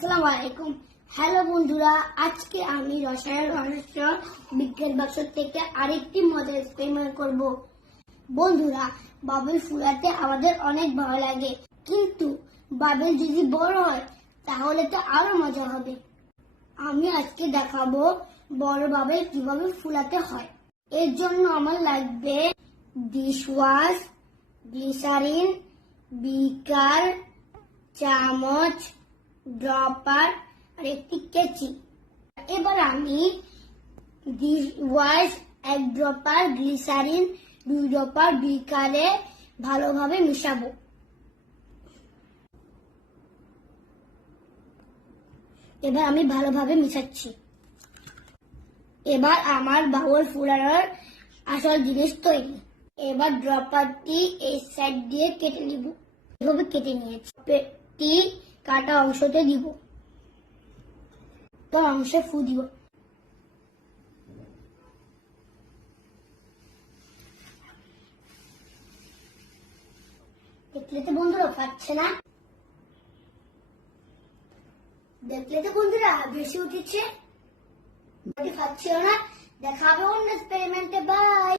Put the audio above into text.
আসসালামু আলাইকুম। হ্যালো বন্ধুরা, আজকে আমি রসায়ন রহস্য বিজ্ঞান বাক্স থেকে আরেকটি মজার এক্সপেরিমেন্ট করব। বন্ধুরা, বাবুল ফুলাতে আমাদের অনেক ভালো লাগে, কিন্তু বাবুল যদি বড় হয় তাহলে তো আরো মজা হবে। আমি আজকে দেখাবো বড় বাবুল কিভাবে ফুলাতে হয়। এর জন্য আমার লাগবে ডিশওয়াশ, গ্লিসারিন, বিকার, চামচ, ড্রপার আর একটি কেচি। এবার আমি ডিশওয়াশ, 1 ড্রপার, গ্লিসারিন, 2 ড্রপার বিকারে ভালোভাবে মিশাবো। এবার আমি ভালোভাবে মিশাচ্ছি। এবার আমার বাবুল ফুলানোর আসল জিনিস তৈরি। এবার ড্রপারটি এই সাইড দিয়ে কেটে নিব। এভাবে কেটে নিয়েছি। পেটটি কাটা অংশতে দিব, অংশে ফু দিব। দেখলে তো বন্ধুরা পাচ্ছে না, দেখলে তো বন্ধুরা বেশি উঠেছে, পাচ্ছিল না। দেখা হবে অন্য এক্সপেরিমেন্টে। বাই।